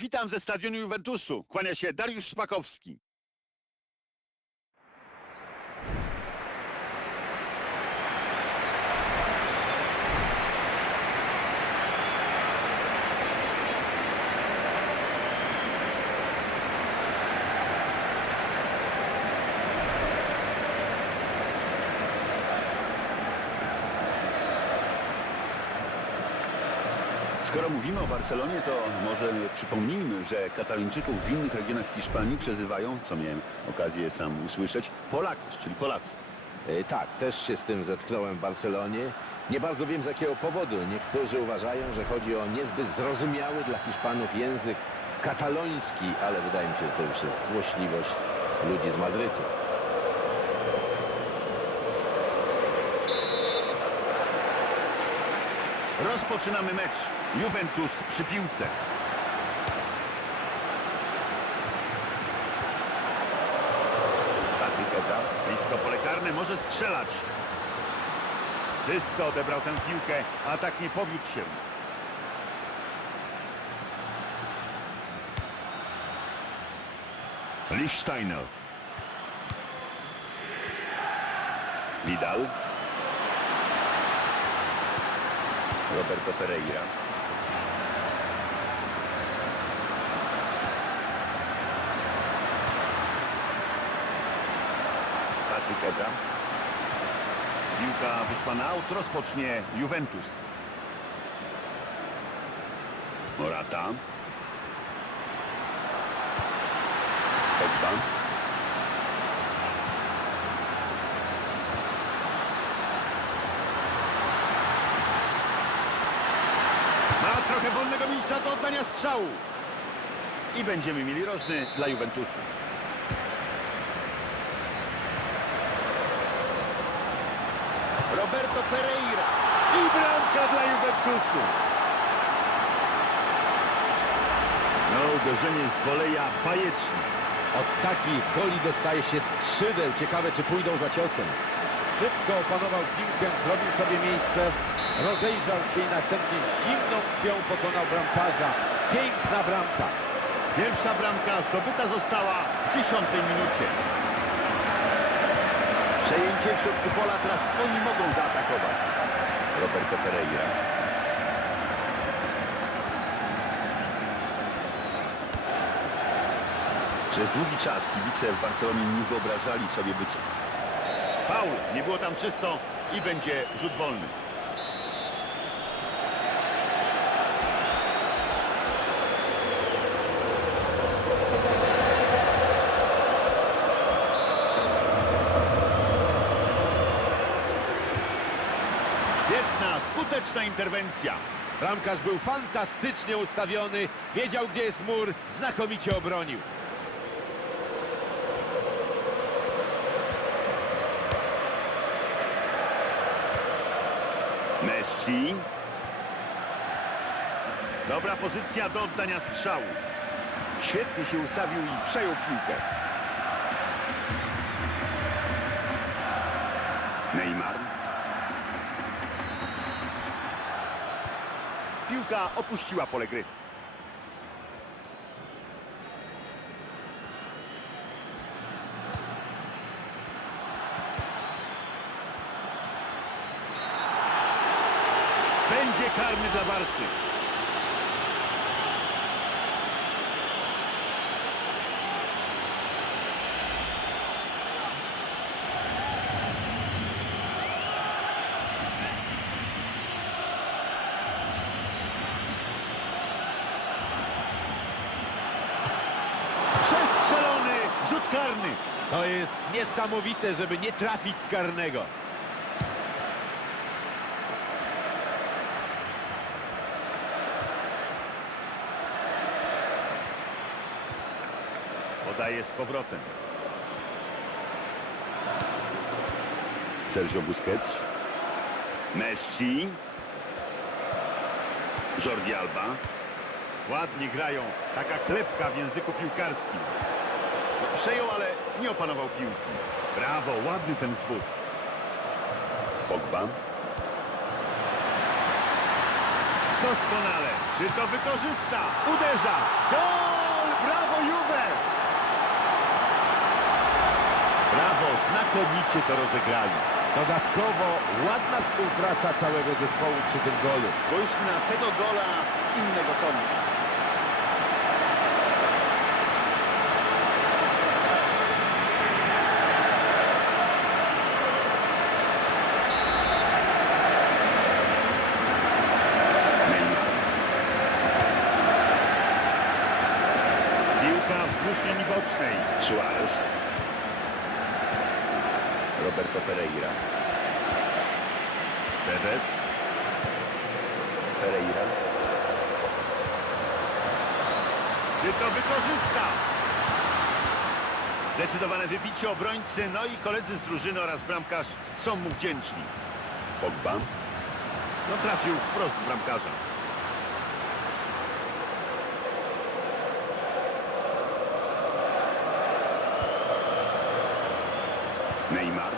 Witam ze stadionu Juventusu. Kłania się Dariusz Szpakowski. Barcelonie, to może przypomnijmy, że Katalończyków w innych regionach Hiszpanii przezywają, co miałem okazję sam usłyszeć, Polaków, czyli Polacy. E, Tak, też się z tym zetknąłem w Barcelonie. Nie bardzo wiem z jakiego powodu. Niektórzy uważają, że chodzi o niezbyt zrozumiały dla Hiszpanów język kataloński, ale wydaje mi się, że to już jest złośliwość ludzi z Madrytu. Rozpoczynamy mecz. Juventus przy piłce. Blisko pole karne, może strzelać. Czysto odebrał tę piłkę, a tak nie powiódł się. Lichsteiner. Vidal. Roberto Pereira. Ebra. Piłka wyszła aut, rozpocznie Juventus. Morata. Pogba. Ma trochę wolnego miejsca do oddania strzału. I będziemy mieli rożny dla Juventusu. Roberto Pereira. I bramka dla Juventusu. No, uderzenie z woleja bajeczne. Od takich goli dostaje się skrzydeł. Ciekawe, czy pójdą za ciosem. Szybko opanował piłkę, zrobił sobie miejsce, rozejrzał się i następnie zimną krwią pokonał bramkarza. Piękna bramka. Pierwsza bramka zdobyta została w dziesiątej minucie. Przejęcie w środku pola, teraz oni mogą zaatakować. Roberto Pereira. Przez długi czas kibice w Barcelonie nie wyobrażali sobie być... Faul, nie było tam czysto i będzie rzut wolny. Skuteczna interwencja. Bramkarz był fantastycznie ustawiony, wiedział, gdzie jest mur, znakomicie obronił. Messi. Dobra pozycja do oddania strzału. Świetnie się ustawił i przejął piłkę. Neymar. Piłka opuściła pole gry. Będzie karny dla Barsy. Przestrzelony rzut karny. To jest niesamowite, żeby nie trafić z karnego. Podaje z powrotem. Sergio Busquets. Messi. Jordi Alba. Ładnie grają. Taka klepka w języku piłkarskim. Przejął, ale nie opanował piłki. Brawo, ładny ten zbór. Pogba. Doskonale. Czy to wykorzysta? Uderza! Gol! Brawo Juve! Brawo, znakomicie to rozegrali. Dodatkowo ładna współpraca całego zespołu przy tym golu. Spójrzmy na tego gola innego tonu. Neymar. Piłka wzdłuż linii bocznej. Suarez. Roberto Pereira. Tevez. Pereira. Czy to wykorzysta? Zdecydowane wybicie obrońcy, no i koledzy z drużyny oraz bramkarz są mu wdzięczni. Pogba. No trafił wprost w bramkarza. Neymar.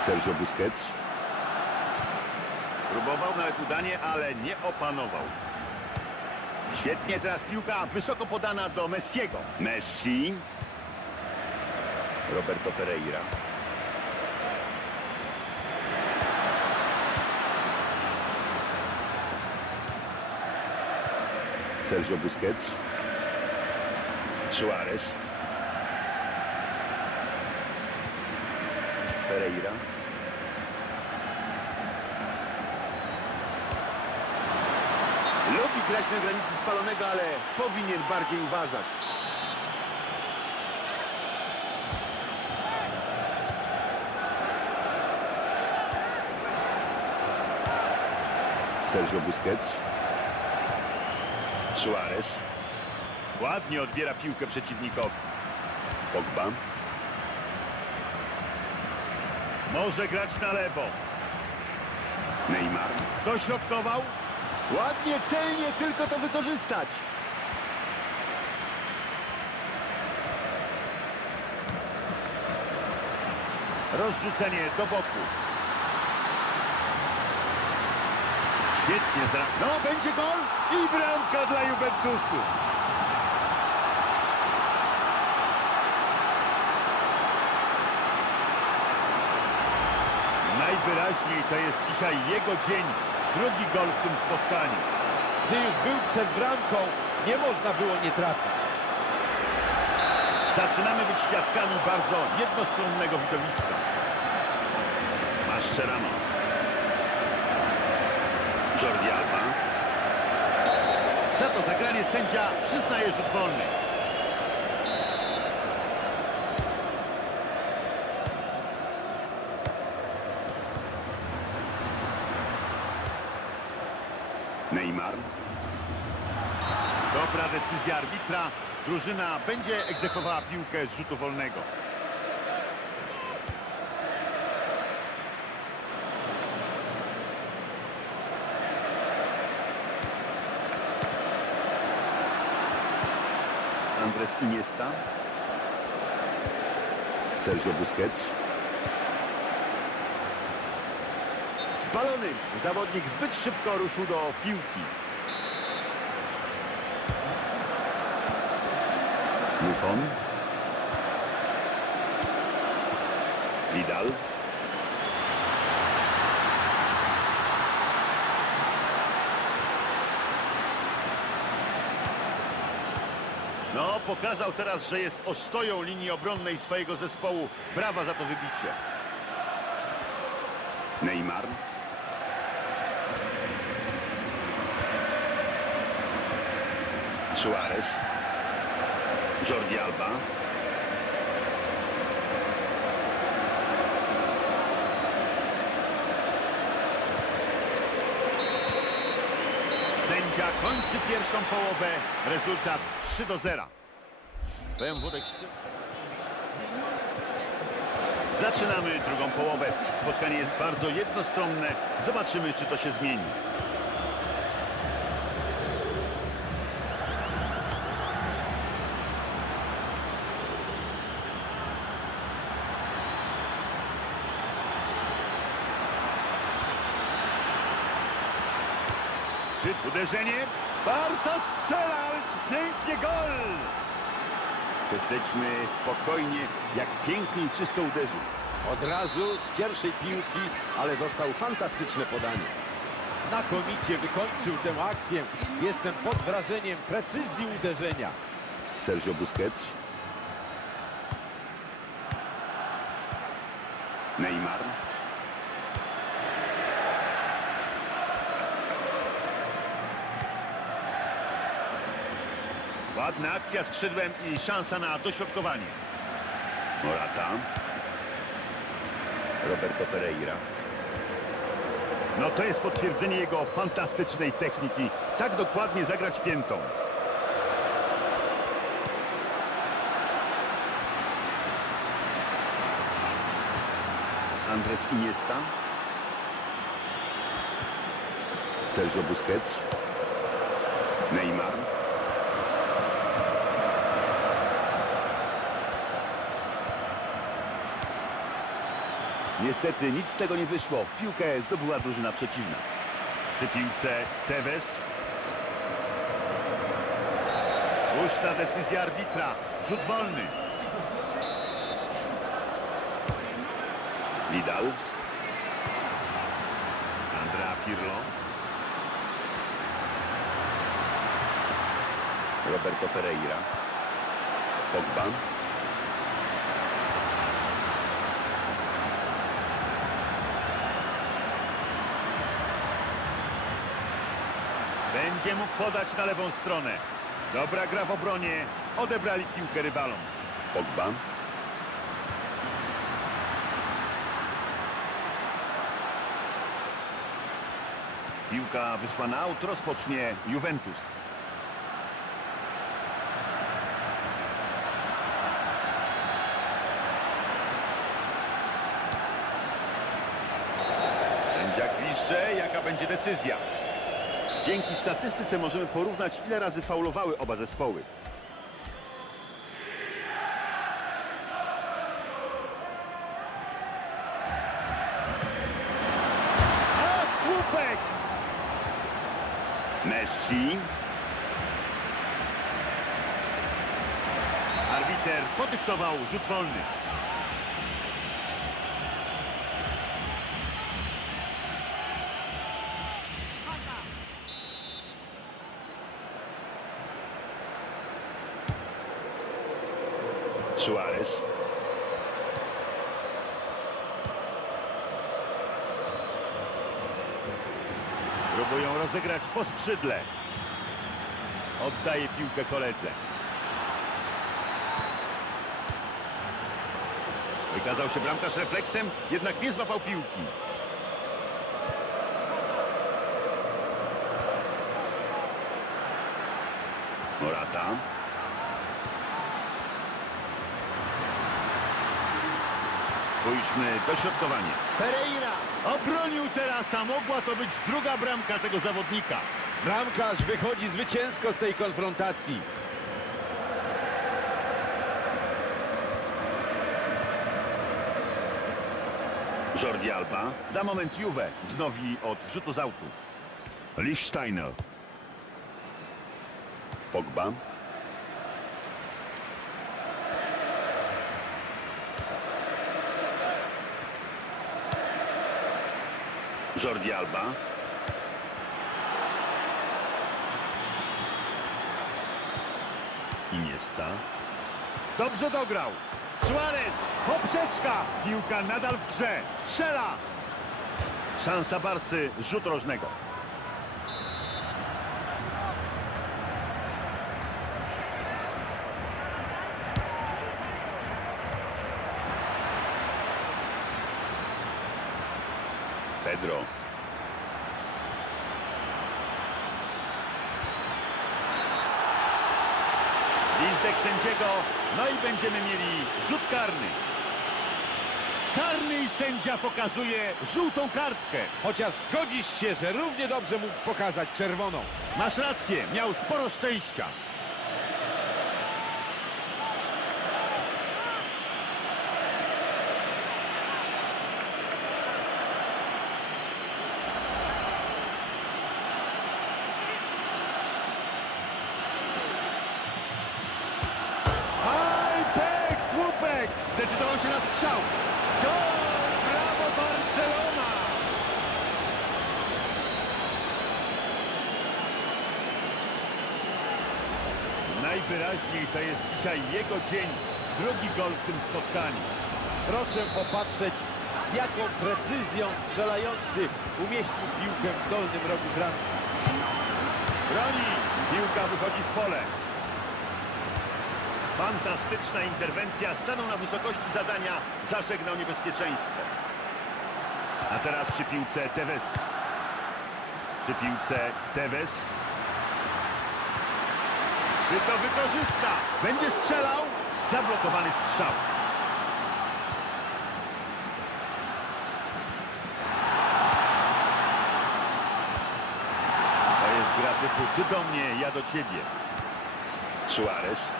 Sergio Busquets. Próbował nawet udanie, ale nie opanował. Świetnie teraz piłka wysoko podana do Messiego. Messi. Roberto Pereira. Sergio Busquets. Suarez. Pereira. Grać na granicy spalonego, ale powinien bardziej uważać. Sergio Busquets. Suarez. Ładnie odbiera piłkę przeciwnikowi. Pogba. Może grać na lewo. Neymar. Dośrodkował. Ładnie, celnie, tylko to wykorzystać. Rozrzucenie do boku. Świetnie za... No, będzie gol i bramka dla Juventusu. Najwyraźniej to jest dzisiaj jego dzień. Drugi gol w tym spotkaniu. Gdy już był przed bramką, nie można było nie trafić. Zaczynamy być świadkami bardzo jednostronnego widowiska. Mascherano. Jordi Alba. Za to zagranie sędzia przyznaje rzut wolny. Neymar. Dobra decyzja arbitra. Drużyna będzie egzekwowała piłkę z rzutu wolnego. Andres Iniesta. Sergio Busquets. Spalony. Zawodnik zbyt szybko ruszył do piłki. Buffon. Vidal. No, pokazał teraz, że jest ostoją linii obronnej swojego zespołu. Brawa za to wybicie. Neymar. Suarez. Jordi Alba. Sędzia kończy pierwszą połowę. Rezultat 3 do 0. Powiem Włodek szczerze. Zaczynamy drugą połowę. Spotkanie jest bardzo jednostronne. Zobaczymy, czy to się zmieni. Uderzenie. Barsa strzela, ależ pięknie gol! Prześledźmy spokojnie, jak pięknie i czysto uderzył. Od razu z pierwszej piłki, ale dostał fantastyczne podanie. Znakomicie wykończył tę akcję. Jestem pod wrażeniem precyzji uderzenia. Sergio Busquets. Neymar. Ładna akcja skrzydłem i szansa na dośrodkowanie. Morata. Roberto Pereira. No to jest potwierdzenie jego fantastycznej techniki. Tak dokładnie zagrać piętą. Andres Iniesta. Sergio Busquets. Neymar. Niestety nic z tego nie wyszło. Piłkę zdobyła drużyna przeciwna. Przy piłce Tevez. Słuszna decyzja arbitra. Rzut wolny. Vidal. Andrea Pirlo. Roberto Pereira. Pogba. Będzie mógł podać na lewą stronę. Dobra gra w obronie. Odebrali piłkę rywalom. Pogba. Piłka wyszła na aut, rozpocznie Juventus. Sędzia gwizdże, jaka będzie decyzja. Dzięki statystyce możemy porównać, ile razy faulowały oba zespoły. Ach, słupek! Messi. Arbiter podyktował rzut wolny. Suarez. Próbują rozegrać po skrzydle. Oddaje piłkę koledze. Wykazał się bramkarz refleksem, jednak nie złapał piłki. Morata. Spójrzmy, dośrodkowanie. Pereira obronił teraz, a mogła to być druga bramka tego zawodnika. Bramkarz wychodzi zwycięsko z tej konfrontacji. Jordi Alba. Za moment Juve wznowi od wrzutu z autu. Lichtsteiner. Pogba. Jordi Alba. Iniesta. Dobrze dograł. Suarez. Poprzeczka. Piłka nadal w grze. Strzela. Szansa Barsy. Rzut rożnego. Pedro. Lizdek sędziego. No i będziemy mieli rzut karny. Karny i sędzia pokazuje żółtą kartkę. Chociaż zgodzisz się, że równie dobrze mógł pokazać czerwoną. Masz rację, miał sporo szczęścia. słupek! Zdecydował się na strzał. Gol! Brawo Barcelona! Najwyraźniej to jest dzisiaj jego dzień. Drugi gol w tym spotkaniu. Proszę popatrzeć, z jaką precyzją strzelający umieścił piłkę w dolnym rogu bramki. Broni! Piłka wychodzi w pole. Fantastyczna interwencja. Stanął na wysokości zadania. Zażegnał niebezpieczeństwo. A teraz przy piłce Tevez. Przy piłce Tevez. Czy to wykorzysta? Będzie strzelał? Zablokowany strzał. To jest gra typu ty do mnie, ja do ciebie. Suarez.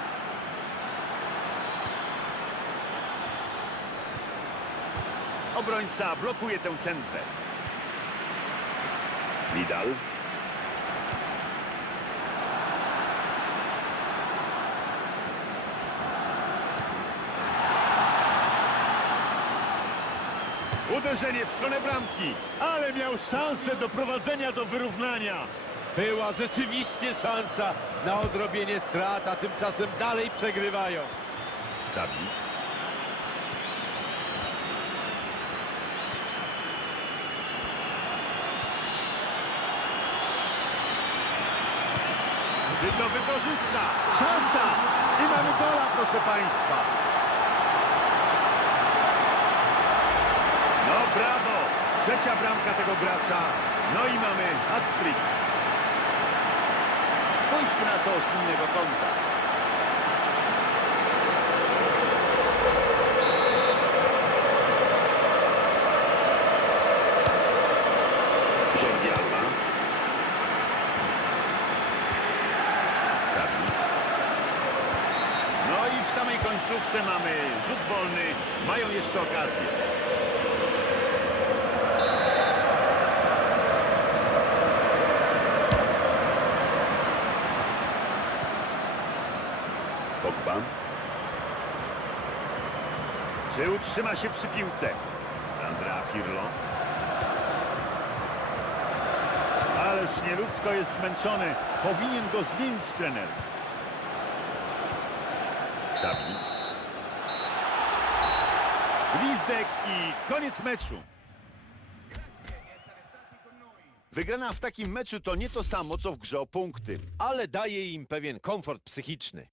Obrońca blokuje tę centrę. Vidal. Uderzenie w stronę bramki, ale miał szansę doprowadzenia do wyrównania. Była rzeczywiście szansa na odrobienie strat, a tymczasem dalej przegrywają. Gabi. Czy to wykorzysta? Szansa! I mamy gola, proszę Państwa. No brawo! Trzecia bramka tego gracza. No i mamy hat-trick. Spójrzmy na to z innego kąta. Jordi Alba. Gabi. No i w samej końcówce mamy rzut wolny. Mają jeszcze okazję. Pogba. Czy utrzyma się przy piłce? Andrea Pirlo. Ależ nieludzko jest zmęczony. Powinien go zmienić trener. Gabi. Gwizdek i koniec meczu. Wygrana w takim meczu to nie to samo, co w grze o punkty. Ale daje im pewien komfort psychiczny.